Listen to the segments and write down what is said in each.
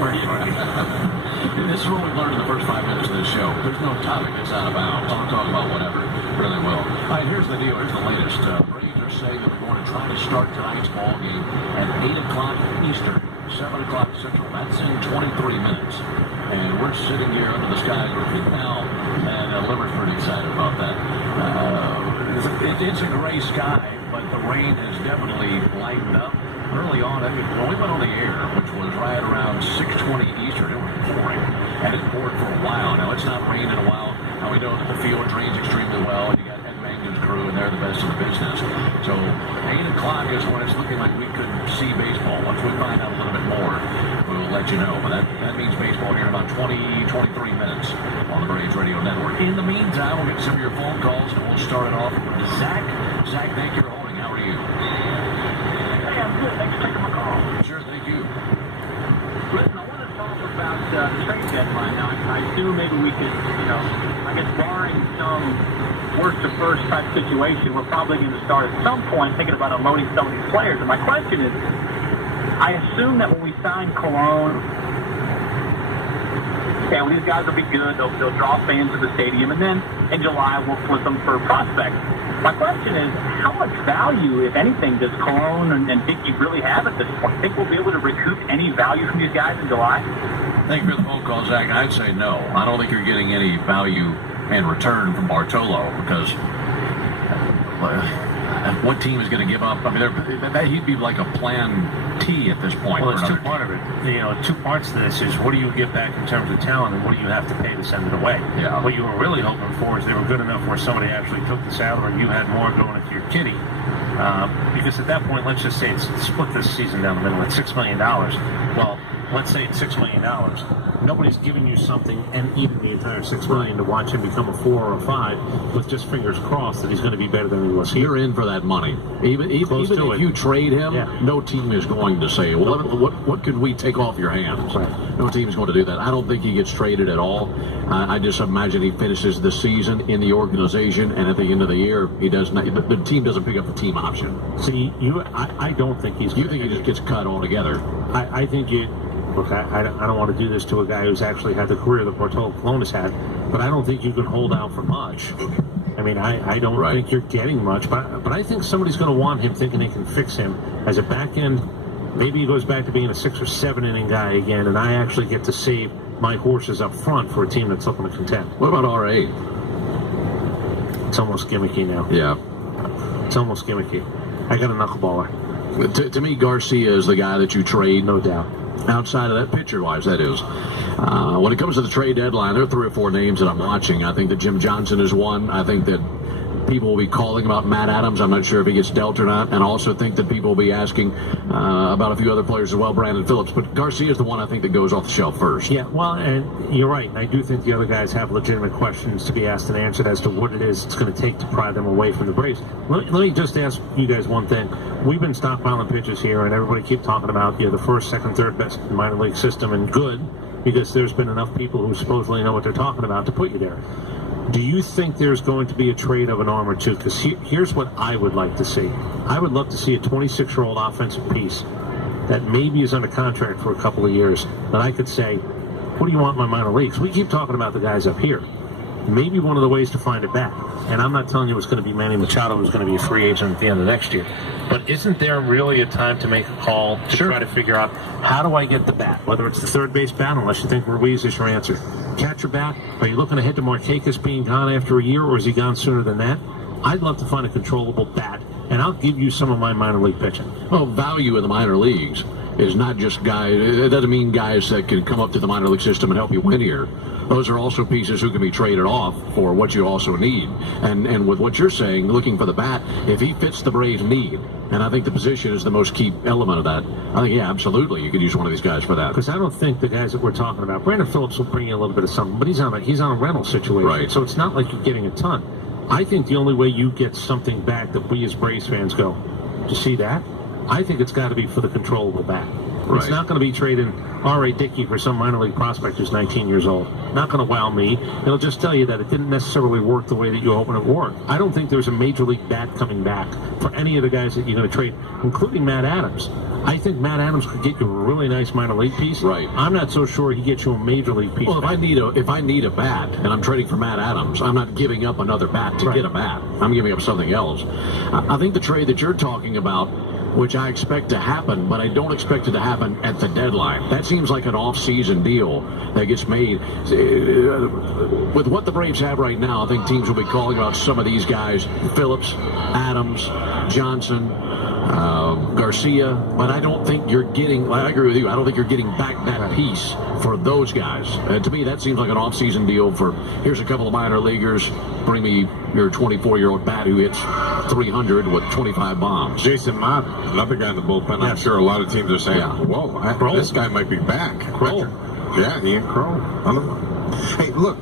first strike. This is what we've learned in the first 5 minutes of this show. There's no topic that's out of bounds. I'll talk about whatever. Really will. All right, here's the deal. Here's the latest. Braves are saying that they're going to try to start tonight's ball game at 8 o'clock Eastern, 7 o'clock Central. That's in 23 minutes. And we're sitting here under the skies right now, and Liver's pretty excited about that. It's a gray sky, but the rain has definitely lightened up. Early on, when we went on the air, which was right around 6:20 Eastern, it was pouring, and it poured for a while. Now, it's not rained in a while. Now, we know that the field drains extremely well, and you got Ed Mangan's crew, and they're the best in the business. So, 8 o'clock is when it's looking like we could see baseball. Once we find out a little bit more, we'll let you know. But that means baseball here in about 23 minutes on the Braves Radio Network. In the meantime, we'll get some of your phone calls, and we'll start it off with Zach. Zach, thank you for holding. How are you? I'm good. Thanks for taking my call. Sure, thank you. Listen, I want to talk about the trade deadline. Now, I assume maybe we could, I guess barring some worst-to-first type situation, we're probably going to start at some point thinking about unloading some of these players. And my question is, I assume that when we sign Colon, well, these guys will be good. They'll draw fans to the stadium. And then in July, we'll flip them for prospects. My question is, how much value, if anything, does Colon and Dickey really have at this point? Think we'll be able to recoup any value from these guys in July? Thank you for the phone call, Zach. I'd say no. I don't think you're getting any value in return from Bartolo because what team is going to give up? I mean, he'd be like a plan T at this point. Well, there's two parts of it. Two parts to this is what do you get back in terms of talent and what do you have to pay to send it away? Yeah. What you were really hoping for is they were good enough where somebody actually took the salary and you had more going into your kitty. Because at that point, let's just say it's split this season down the middle at $6 million. Well, let's say it's $6 million. Nobody's giving you something and even the entire $6 million to watch him become a 4 or a 5 with just fingers crossed that he's going to be better than he was here. You're in for that money. Even if you trade him, no team is going to say, well, what could we take off your hands? Right. No team is going to do that. I don't think he gets traded at all. I just imagine he finishes the season in the organization, and at the end of the year, he does not. The team doesn't pick up the team option. See, I don't think he's. You think he just gets cut altogether? I think you. Look, I don't want to do this to a guy who's actually had the career that Bartolo Colon has had, but I don't think you can hold out for much. I mean, I don't think you're getting much, but I think somebody's going to want him thinking they can fix him as a back end. Maybe he goes back to being a 6 or 7 inning guy again, and I actually get to save my horses up front for a team that's looking to contend. What about RA? It's almost gimmicky now. Yeah. It's almost gimmicky. I got a knuckleballer. To me, Garcia is the guy that you trade. No doubt. Outside of that, pitcher-wise, that is. When it comes to the trade deadline, there are 3 or 4 names that I'm watching. I think that Jim Johnson is one. I think that people will be calling about Matt Adams. I'm not sure if he gets dealt or not. And I also think that people will be asking about a few other players as well, Brandon Phillips. But Garcia is the one I think that goes off the shelf first. Yeah, well, and you're right. I do think the other guys have legitimate questions to be asked and answered as to what it is it's going to take to pry them away from the Braves. Let me just ask you guys one thing. We've been stockpiling pitches here, and everybody keep talking about the first, second, third best minor league system, and good, because there's been enough people who supposedly know what they're talking about to put you there. Do you think there's going to be a trade of an arm or two? Because here's what I would like to see. I would love to see a 26-year-old offensive piece that maybe is under contract for a couple of years that I could say, what do you want in my minor leagues? We keep talking about the guys up here. Maybe one of the ways to find it back, and I'm not telling you it's going to be Manny Machado who's going to be a free agent at the end of next year, but isn't there really a time to make a call to try to figure out how do I get the bat, whether it's the third base bat, unless you think Ruiz is your answer. Catcher bat, are you looking ahead to Markakis being gone after a year, or is he gone sooner than that? I'd love to find a controllable bat, and I'll give you some of my minor league pitching. Well, value in the minor leagues is not just guys. It doesn't mean guys that can come up to the minor league system and help you win here. Those are also pieces who can be traded off for what you also need. And with what you're saying, looking for the bat, if he fits the Braves' need, and I think the position is the most key element of that, I think, yeah, absolutely, you could use one of these guys for that. Because I don't think the guys that we're talking about, Brandon Phillips will bring you a little bit of something, but he's on a rental situation, right. So it's not like you're getting a ton. I think the only way you get something back that we as Braves fans go, to see that, I think it's got to be for the controllable bat. It's not going to be trading R.A. Dickey for some minor league prospect who's 19 years old. Not going to wow me. It'll just tell you that it didn't necessarily work the way that you hoping it worked. I don't think there's a major league bat coming back for any of the guys that you're going to trade, including Matt Adams. I think Matt Adams could get you a really nice minor league piece. Right. I'm not so sure he gets you a major league piece. Well, if I need a bat and I'm trading for Matt Adams, I'm not giving up another bat to get a bat. I'm giving up something else. I think the trade that you're talking about, which I expect to happen, but I don't expect it to happen at the deadline. That seems like an off-season deal that gets made. With what the Braves have right now, I think teams will be calling about some of these guys: Phillips, Adams, Johnson, Garcia. But I don't think you're getting, I agree with you, I don't think you're getting back that piece for those guys. To me, that seems like an off-season deal for, here's a couple of minor leaguers, bring me your 24-year-old bat who hits 300 with 25 bombs. Jason Mott, another guy in the bullpen. I'm sure a lot of teams are saying, whoa, this guy might be back. Crow. Yeah, Ian Crow. Hey, look,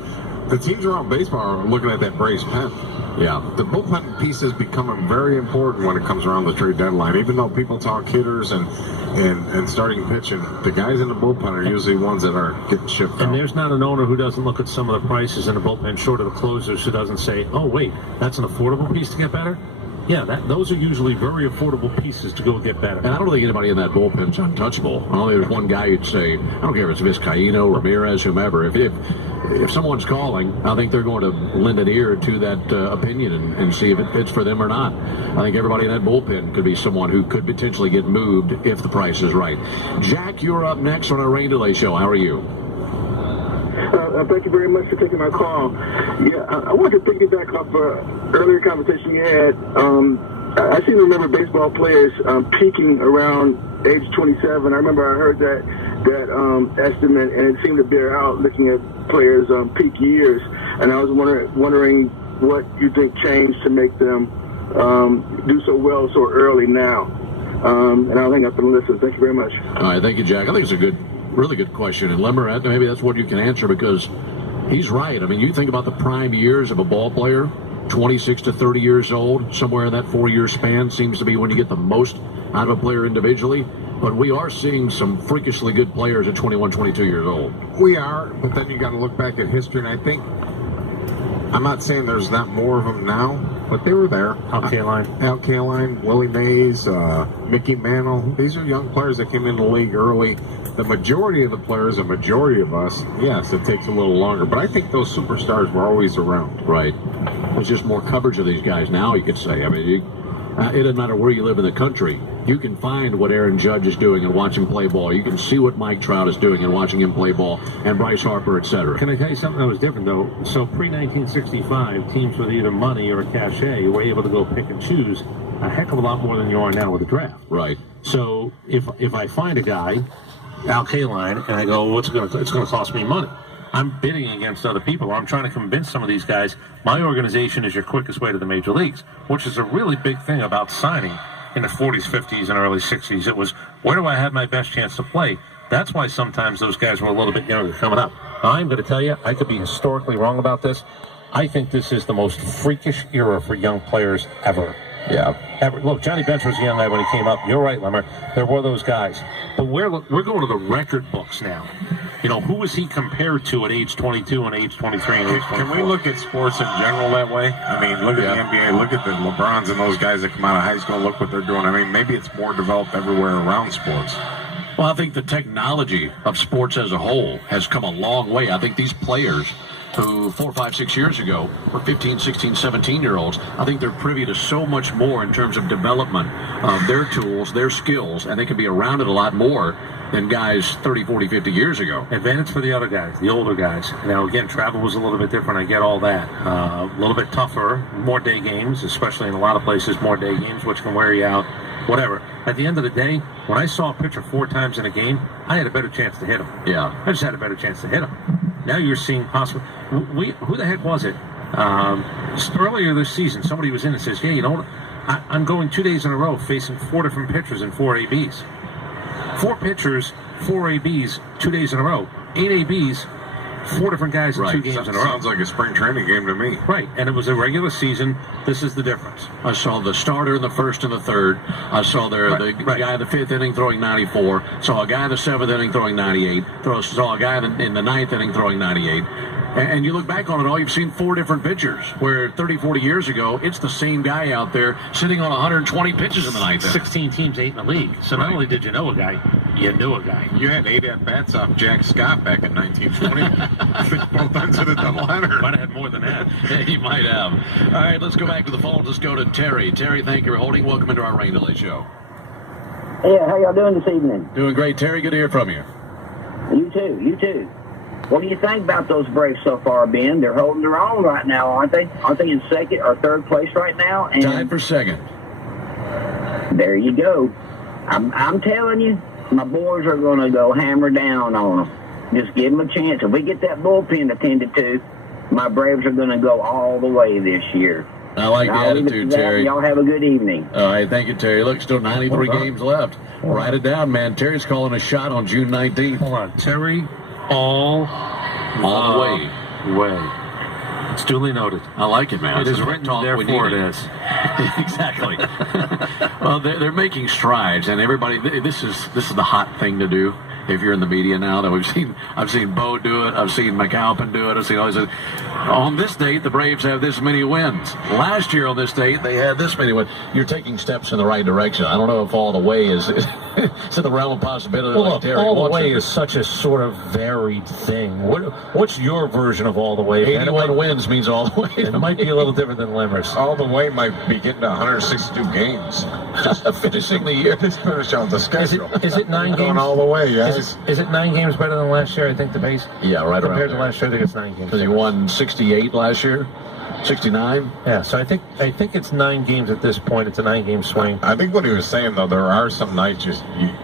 the teams around baseball are looking at that Braves pen. Yeah. The bullpen piece is becoming very important when it comes around the trade deadline. Even though people talk hitters and starting pitching, the guys in the bullpen are usually ones that are getting shipped out. And there's not an owner who doesn't look at some of the prices in the bullpen, short of the closers, who doesn't say, oh, wait, that's an affordable piece to get better? Yeah, those are usually very affordable pieces to go get better. And I don't think anybody in that bullpen's untouchable. I don't think there's one guy who'd say, I don't care if it's Vizcaíno, Ramirez, whomever. If someone's calling, I think they're going to lend an ear to that opinion and see if it fits for them or not. I think everybody in that bullpen could be someone who could potentially get moved if the price is right. Jack, you're up next on our Rain Delay Show. How are you? Thank you very much for taking my call. Yeah, I wanted to piggyback off an earlier conversation you had. I seem to remember baseball players peaking around age 27. I remember I heard that estimate, and it seemed to bear out looking at players' peak years. And I was wondering what you think changed to make them do so well so early now. And I'll hang up and listen. Thank you very much. All right, thank you, Jack. I think it's a really good question. And Lemmer, maybe that's what you can answer, because he's right. I mean, you think about the prime years of a ball player, 26 to 30 years old, somewhere in that 4-year span seems to be when you get the most out of a player individually. But we are seeing some freakishly good players at 21, 22 years old. We are, but then you got to look back at history, and I think, I'm not saying there's not more of them now, but they were there. Al Kaline, Willie Mays, Mickey Mantle. These are young players that came into the league early. The majority of the players, the majority of us, yes, it takes a little longer. But I think those superstars were always around. Right. There's just more coverage of these guys now, you could say. I mean, it doesn't matter where you live in the country. You can find what Aaron Judge is doing and watch him play ball. You can see what Mike Trout is doing and watching him play ball, and Bryce Harper, etc. Can I tell you something that was different, though? So pre-1965, teams with either money or cachet were able to go pick and choose a heck of a lot more than you are now with a draft. Right. So if I find a guy, Al Kaline, and I go, it's going to cost me money. I'm bidding against other people. I'm trying to convince some of these guys, my organization is your quickest way to the major leagues, which is a really big thing about signing in the 40s, 50s, and early 60s. It was, where do I have my best chance to play? That's why sometimes those guys were a little bit younger coming up. I'm going to tell you, I could be historically wrong about this. I think this is the most freakish era for young players ever. Yeah. Ever. Look, Johnny Bench was a young guy when he came up. You're right, Lemmer. There were those guys. But we're going to the record books now. You know, who was he compared to at age 22 and age 23 and age 24? Can we look at sports in general that way? I mean, look at the NBA, look at the LeBrons and those guys that come out of high school, look what they're doing. I mean, maybe it's more developed everywhere around sports. Well, I think the technology of sports as a whole has come a long way. I think these players who 4, 5, 6 years ago were 15, 16, 17-year-olds, I think they're privy to so much more in terms of development of their tools, their skills, and they can be around it a lot more than guys 30, 40, 50 years ago. Advantage for the other guys, the older guys. Now, again, travel was a little bit different. I get all that. A little bit tougher, more day games, especially in a lot of places, more day games, which can wear you out, whatever. At the end of the day, when I saw a pitcher 4 times in a game, I had a better chance to hit him. Yeah. I just had a better chance to hit him. Now you're seeing possible. Who the heck was it? Just earlier this season, somebody was in and says, "Yeah, you know, I'm going 2 days in a row facing 4 different pitchers and 4 ABs. 4 pitchers, 4 ABs, 2 days in a row. 8 ABs, 4 different guys in 2 games in a row. Sounds like a spring training game to me. Right, and it was a regular season. This is the difference. I saw the starter in the first and the third. I saw the guy in the 5th inning throwing 94. Saw a guy in the 7th inning throwing 98. Saw a guy in the 9th inning throwing 98. And you look back on it all, you've seen 4 different pitchers, where 30, 40 years ago, it's the same guy out there sitting on 120 pitches in the 9th inning. 16 teams, 8 in the league. So not only did you know a guy, you knew a guy. You had 8 at-bats off Jack Scott back in 1920. Both ends of the doubleheader. Might have had more than that. He might have. All right, let's go back to the phones. Let's go to Terry. Terry, thank you for holding. Welcome into our Rain Delay show. Yeah, how y'all doing this evening? Doing great, Terry. Good to hear from you. You too, you too. What do you think about those Braves so far, Ben? They're holding their own right now, aren't they? Aren't they in 2nd or 3rd place right now? And Tied for 2nd. there you go. I'm telling you, my boys are going to go hammer down on them. Just give them a chance. If we get that bullpen attended to, my Braves are going to go all the way this year. I like the attitude, Terry. Y'all have a good evening. All right, thank you, Terry. Look, still 93 games left. Write it down, man. Terry's calling a shot on June 19th. Hold on. Terry, all the way. It's duly noted. I like it, man. It is written, therefore it is. Exactly. Well, they're making strides, and everybody. This is the hot thing to do. If you're in the media now, that I've seen Bo do it. I've seen McAlpin do it. I've seen all these. On this date, the Braves have this many wins. Last year on this date, they had this many wins. You're taking steps in the right direction. I don't know if all the way is it's in the realm of possibility. Well, like Terry all the wants way it. is such a sort of varied thing. What's your version of all the way? 81 wins means all the way. It might be a little different than Limmer's. All the way might be getting to 162 games. Just finishing the year. Just finish on the schedule. Is it 9 games? Going all the way, yes. Is it 9 games better than last year? I think the base. Yeah, right around compared to there. last year. I think it's 9 games. Because he won 68 last year, 69. Yeah, so I think it's 9 games at this point. It's a 9-game swing. I think what he was saying, though, there are some nights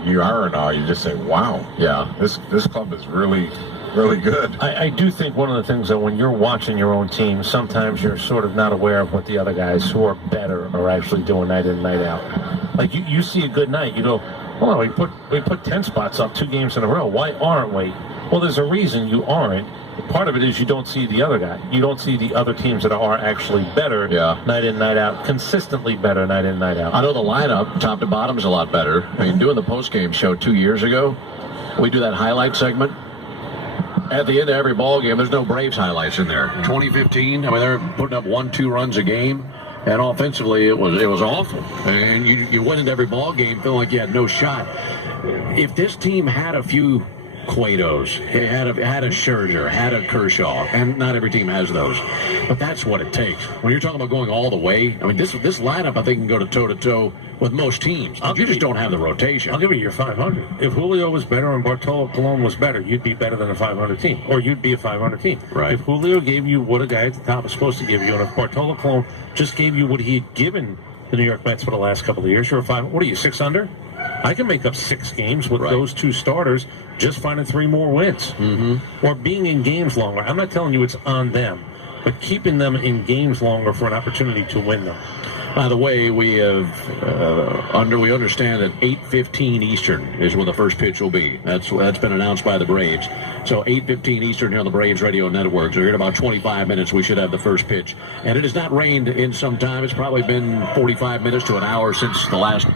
you are in awe. You just say, wow, Yeah. this club is really, really good. I do think one of the things that when you're watching your own team, sometimes you're sort of not aware of what the other guys who are better are actually doing night in, night out. Like you see a good night, you go, hold on, we put 10 spots up 2 games in a row. Why aren't we? Well, there's a reason you aren't. Part of it is you don't see the other guy. You don't see the other teams that are actually better night in, night out, consistently better night in, night out. I know the lineup, top to bottom, is a lot better. I mean, doing the post-game show 2 years ago, we do that highlight segment. At the end of every ball game, there's no Braves highlights in there. 2015, I mean, they're putting up 1-2 runs a game, and offensively, it was awful. And you went into every ball game feeling like you had no shot. If this team had a few Cuetos, had a Scherzer, had a Kershaw, and not every team has those, but that's what it takes. When you're talking about going all the way, I mean, this lineup I think can go to toe-to-toe with most teams. You just don't have the rotation. I'll give you your 500. If Julio was better and Bartolo Colon was better, you'd be better than a 500 team, or you'd be a 500 team. Right. If Julio gave you what a guy at the top is supposed to give you, and if Bartolo Colon just gave you what he had given the New York Mets for the last couple of years, you're a 500. What are you, 6 under? I can make up 6 games with those 2 starters, just finding 3 more wins. Mm-hmm. Or being in games longer. I'm not telling you it's on them, but keeping them in games longer for an opportunity to win them. By the way, we have we understand that 8:15 Eastern is when the first pitch will be. That's been announced by the Braves. So 8:15 Eastern here on the Braves Radio Network. So here in about 25 minutes, we should have the first pitch. And it has not rained in some time. It's probably been 45 minutes to an hour since the last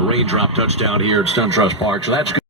raindrop touchdown here at SunTrust Park. So that's good.